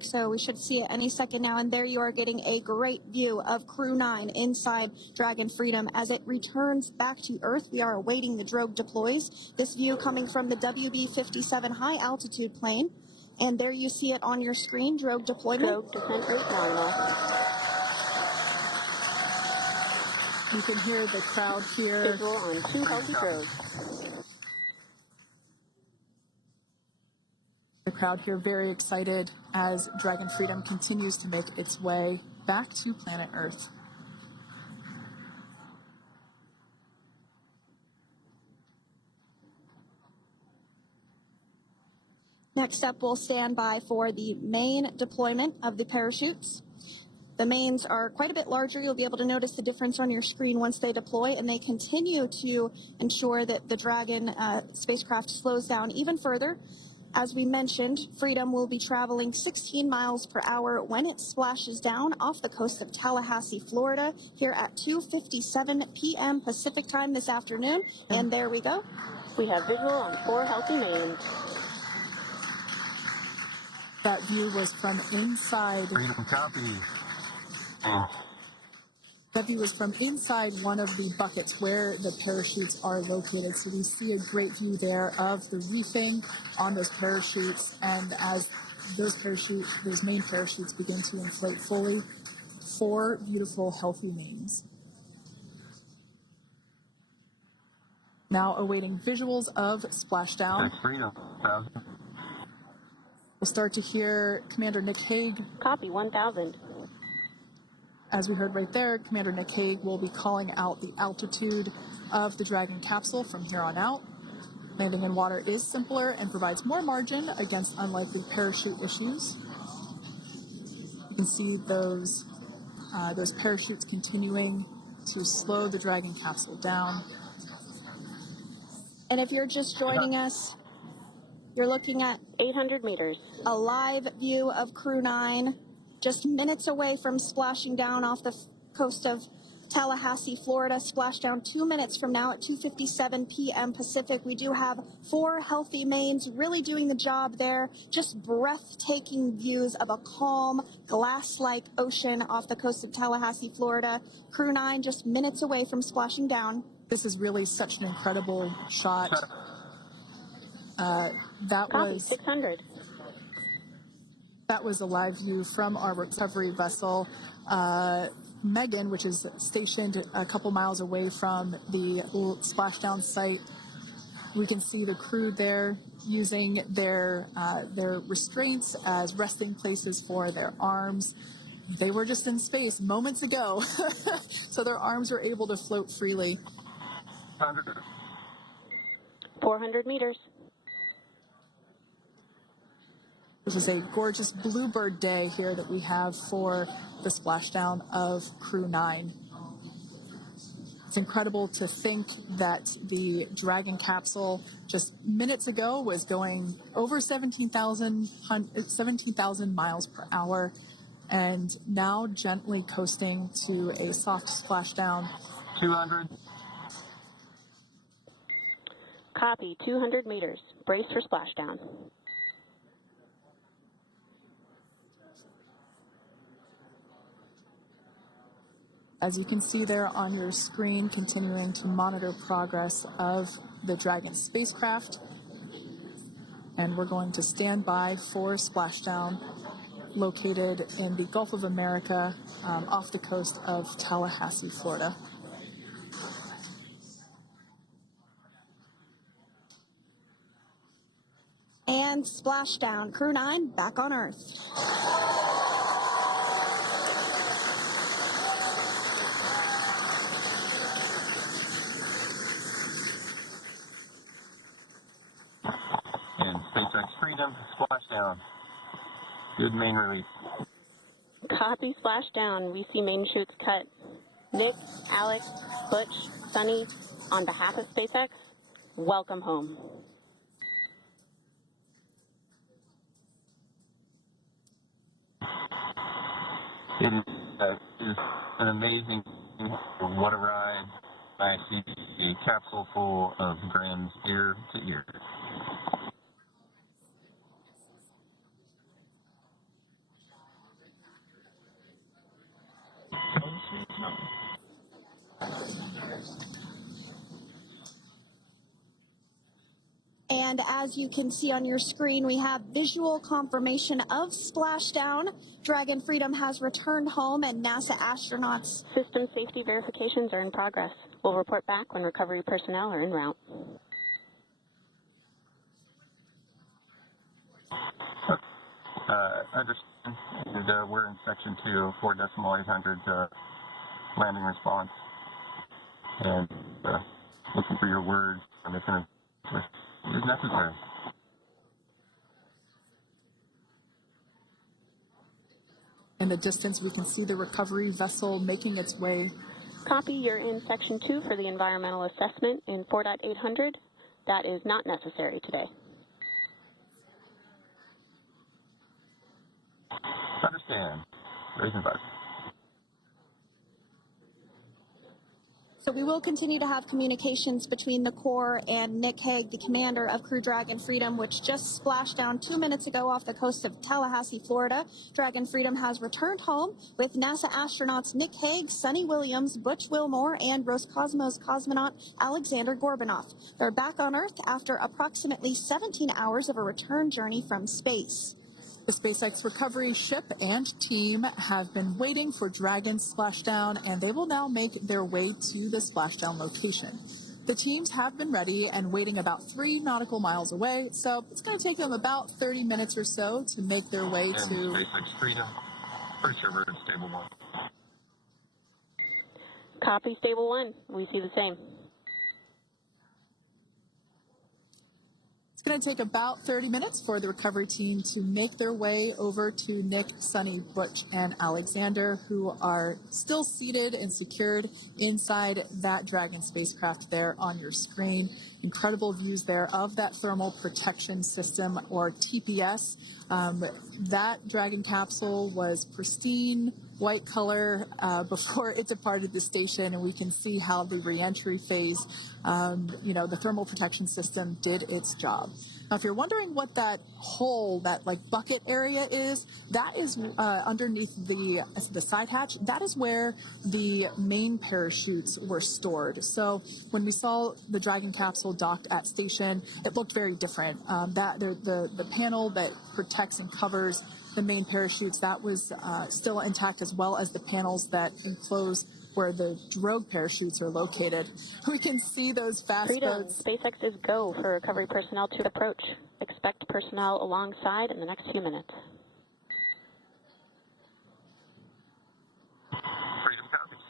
So we should see it any second now, and there you are getting a great view of Crew 9 inside Dragon Freedom as it returns back to Earth. We are awaiting the drogue deploys. This view coming from the WB-57 high altitude plane, and there you see it on your screen, drogue deployment. Drogue descent rate nominal. You can hear the crowd here. Visual on 2 healthy drogues. The crowd here very excited as Dragon Freedom continues to make its way back to planet Earth. Next up, we'll stand by for the main deployment of the parachutes. The mains are quite a bit larger. You'll be able to notice the difference on your screen once they deploy, and they continue to ensure that the Dragon spacecraft slows down even further. As we mentioned, Freedom will be traveling 16 miles per hour when it splashes down off the coast of Tallahassee, Florida, here at 2:57 p.m. Pacific time this afternoon. And there we go. We have visual on 4 healthy mains. That view was from inside. Freedom copy. That view was from inside one of the buckets where the parachutes are located. So we see a great view there of the reefing on those parachutes. And as those main parachutes begin to inflate fully, 4 beautiful, healthy mains. Now awaiting visuals of splashdown. Freedom. We'll start to hear Commander Nick Hague. Copy 1000. As we heard right there, Commander Nick Hague will be calling out the altitude of the Dragon capsule from here on out. Landing in water is simpler and provides more margin against unlikely parachute issues. You can see those parachutes continuing to slow the Dragon capsule down. And if you're just joining us, you're looking at 800 meters. a live view of Crew 9, just minutes away from splashing down off the coast of Tallahassee, Florida. Splashdown 2 minutes from now at 2:57 p.m. Pacific. We do have 4 healthy mains really doing the job there. Just breathtaking views of a calm, glass-like ocean off the coast of Tallahassee, Florida. Crew 9 just minutes away from splashing down. This is really such an incredible shot. That Copy was 600. That was a live view from our recovery vessel, Megan, which is stationed a couple miles away from the splashdown site. We can see the crew there using their restraints as resting places for their arms. They were just in space moments ago, so their arms were able to float freely. 400 meters. This is a gorgeous bluebird day here that we have for the splashdown of Crew 9. It's incredible to think that the Dragon capsule just minutes ago was going over 17,000 miles per hour and now gently coasting to a soft splashdown. 200. Copy 200 meters. Brace for splashdown. As you can see there on your screen, continuing to monitor progress of the Dragon spacecraft. And we're going to stand by for splashdown located in the Gulf of America off the coast of Tallahassee, Florida. And splashdown. Crew 9 back on Earth. And SpaceX Freedom, splashdown. Good main release. Copy splashdown. We see main chutes cut. Nick, Alex, Butch, Sunny, on behalf of SpaceX, welcome home. It is an amazing what a ride. I see a capsule full of grams ear to ear. And as you can see on your screen, we have visual confirmation of splashdown. Dragon Freedom has returned home, and NASA astronauts. System safety verifications are in progress. We'll report back when recovery personnel are en route. Understand. And, we're in section 2 of 4.800 landing response. And looking for your words on this is necessary. In the distance, we can see the recovery vessel making its way. Copy, you're in section 2 for the environmental assessment in 4.800. That is not necessary today. Understand. Raising buzz. So we will continue to have communications between the Corps and Nick Hague, the commander of Crew Dragon Freedom, which just splashed down 2 minutes ago off the coast of Tallahassee, Florida. Dragon Freedom has returned home with NASA astronauts Nick Hague, Sunita Williams, Butch Wilmore, and Roscosmos cosmonaut Alexander Gorbanov. They're back on Earth after approximately 17 hours of a return journey from space. The SpaceX recovery ship and team have been waiting for Dragon's splashdown, and they will now make their way to the splashdown location. The teams have been ready and waiting about 3 nautical miles away, so it's going to take them about 30 minutes or so to make their way to SpaceX Freedom. Pretty sure we're in stable 1. Copy, stable 1. We see the same. It's going to take about 30 minutes for the recovery team to make their way over to Nick, Sunny, Butch, and Alexander, who are still seated and secured inside that Dragon spacecraft there on your screen. Incredible views there of that thermal protection system, or TPS. That Dragon capsule was pristine, white color before it departed the station, and we can see how the reentry phase, the thermal protection system did its job. Now, if you're wondering what that hole, that bucket area is, that is underneath the side hatch. That is where the main parachutes were stored. So when we saw the Dragon capsule docked at station, it looked very different. The panel that protects and covers the main parachutes, that was still intact, as well as the panels that enclose where the drogue parachutes are located. We can see those fast boats. SpaceX is go for recovery personnel to approach. Expect personnel alongside in the next few minutes. Freedom copies.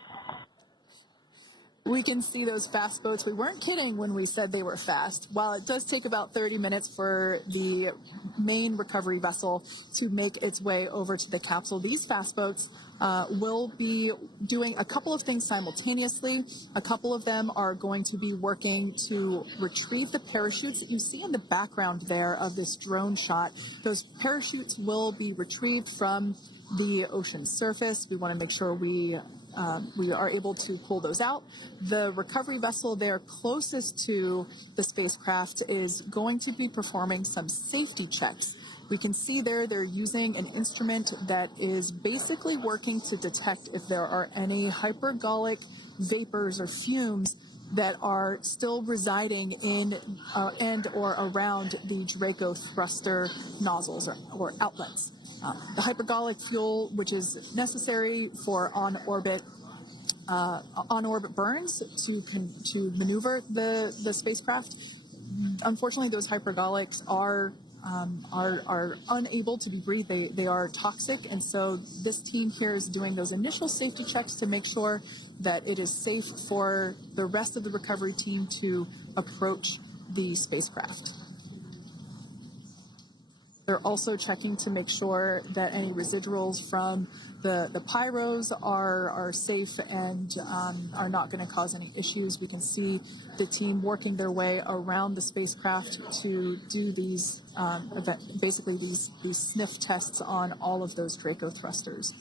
We can see those fast boats. We weren't kidding when we said they were fast. While it does take about 30 minutes for the main recovery vessel to make its way over to the capsule, these fast boats will be doing a couple of things simultaneously. A couple of them are going to be working to retrieve the parachutes that you see in the background there of this drone shot. Those parachutes will be retrieved from the ocean surface. We want to make sure we are able to pull those out. The recovery vessel there closest to the spacecraft is going to be performing some safety checks. We can see there they're using an instrument that is basically working to detect if there are any hypergolic vapors or fumes that are still residing in and or around the Draco thruster nozzles or outlets. The hypergolic fuel, which is necessary for on-orbit burns to maneuver the spacecraft. Unfortunately, those hypergolics are unable to be breathed. They are toxic, and so this team here is doing those initial safety checks to make sure that it is safe for the rest of the recovery team to approach the spacecraft. They're also checking to make sure that any residuals from the pyros are safe and are not going to cause any issues. We can see the team working their way around the spacecraft to do these, basically these sniff tests on all of those Draco thrusters.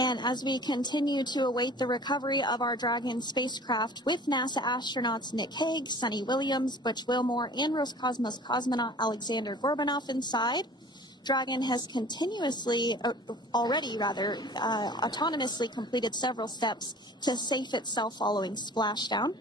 And as we continue to await the recovery of our Dragon spacecraft with NASA astronauts Nick Hague, Sunita Williams, Butch Wilmore, and Roscosmos cosmonaut Alexander Gorbanov inside, Dragon has autonomously completed several steps to safe itself following splashdown.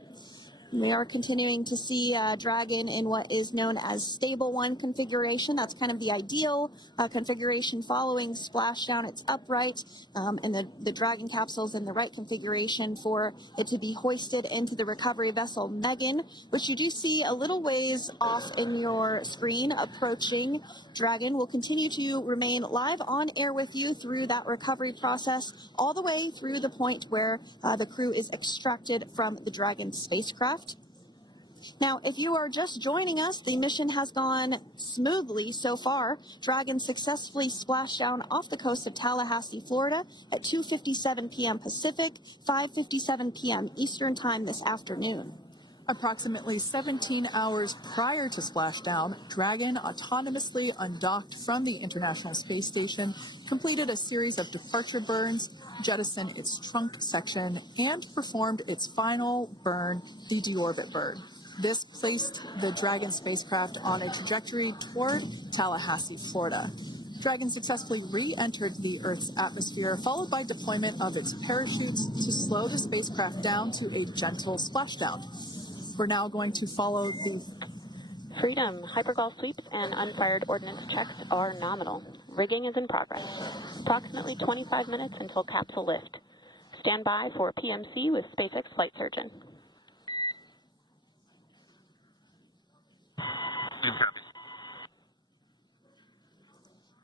We are continuing to see Dragon in what is known as Stable 1 configuration. That's kind of the ideal configuration following splashdown. It's upright, and the Dragon capsule's in the right configuration for it to be hoisted into the recovery vessel Megan, which you do see a little ways off in your screen approaching. Dragon will continue to remain live on air with you through that recovery process, all the way through the point where the crew is extracted from the Dragon spacecraft. Now, if you are just joining us, the mission has gone smoothly so far. Dragon successfully splashed down off the coast of Tallahassee, Florida at 2:57 p.m. Pacific, 5:57 p.m. Eastern Time this afternoon. Approximately 17 hours prior to splashdown, Dragon autonomously undocked from the International Space Station, completed a series of departure burns, jettisoned its trunk section, and performed its final burn, the deorbit burn. This placed the Dragon spacecraft on a trajectory toward Tallahassee, Florida. Dragon successfully re-entered the Earth's atmosphere, followed by deployment of its parachutes to slow the spacecraft down to a gentle splashdown. We're now going to follow the Freedom. Hypergol sweeps and unfired ordnance checks are nominal. Rigging is in progress. Approximately 25 minutes until capsule lift. Stand by for PMC with SpaceX flight surgeon.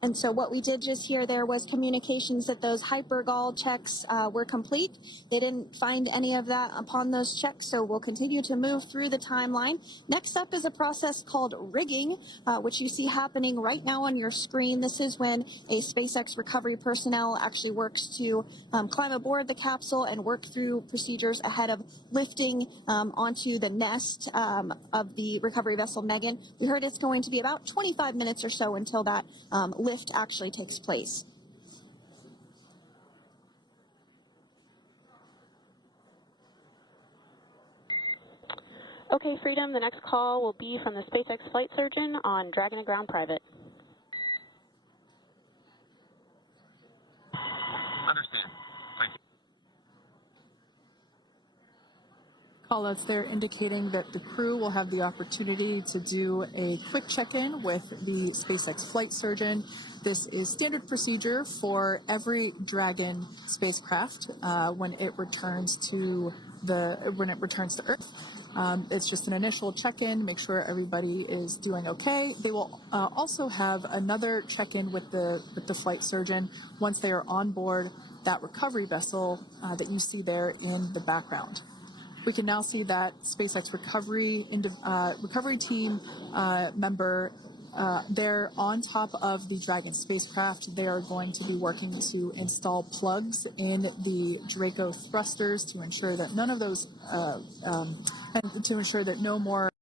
And so what we did just hear there was communications that those hypergol checks were complete. They didn't find any of that upon those checks, so we'll continue to move through the timeline. Next up is a process called rigging, which you see happening right now on your screen. This is when a SpaceX recovery personnel actually works to climb aboard the capsule and work through procedures ahead of lifting onto the nest of the recovery vessel Megan. We heard it's going to be about 25 minutes or so until that lift actually takes place. Okay, Freedom, the next call will be from the SpaceX flight surgeon on Dragon to Ground Private. Understand. Thank you. callouts there indicating that the crew will have the opportunity to do a quick check-in with the SpaceX flight surgeon. This is standard procedure for every Dragon spacecraft when it returns to Earth. It's just an initial check-in, make sure everybody is doing okay. They will also have another check-in with the flight surgeon once they are on board that recovery vessel that you see there in the background. We can now see that SpaceX recovery team member they're on top of the Dragon spacecraft. They are going to be working to install plugs in the Draco thrusters to ensure that none of those, and to ensure that no more